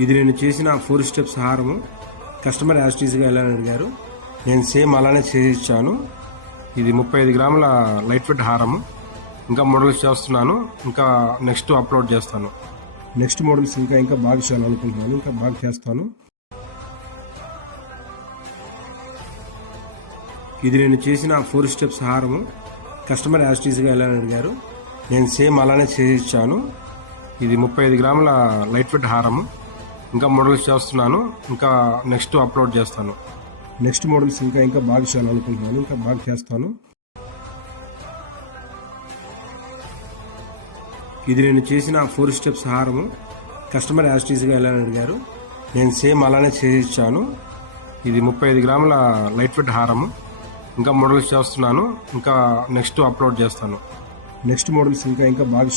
ఇది నేను చేసిన 4 స్టెప్స్ హారము. కస్టమర్ యాస్టీస్గా ఎలా అడిగారు, నేను సేమ్ అలానే చేయించాను. ఇది 35 గ్రాముల లైట్ వెయిట్ హారము. ఇంకా మోడల్స్ చేస్తున్నాను, ఇంకా నెక్స్ట్ అప్లోడ్ చేస్తాను. నెక్స్ట్ మోడల్స్ ఇంకా బాగా చేయాలనుకుంటున్నాను, ఇంకా బాగా చేస్తాను. ఇది నేను చేసిన 4 స్టెప్స్ హారము. కస్టమర్ యాస్టీస్గా ఎలా అడిగారు, నేను సేమ్ అలానే చేయించాను. ఇది 35 గ్రాముల లైట్ వెయిట్ హారము. ఇంకా మోడల్స్ చేస్తున్నాను, ఇంకా నెక్స్ట్ అప్లోడ్ చేస్తాను. నెక్స్ట్ మోడల్స్ ఇంకా బాగా చేయాలనుకుంటున్నాను, ఇంకా బాగా చేస్తాను. ఇది నేను చేసిన 4 స్టెప్స్ హారము. కస్టమర్ యాస్టీస్గా ఎలా అడిగారు, నేను సేమ్ అలానే చేయించాను. ఇది 35 గ్రాముల లైట్ వెయిట్ హారము. ఇంకా మోడల్స్ చేస్తున్నాను, ఇంకా నెక్స్ట్ అప్లోడ్ చేస్తాను. నెక్స్ట్ మోడల్స్ ఇంకా బాగా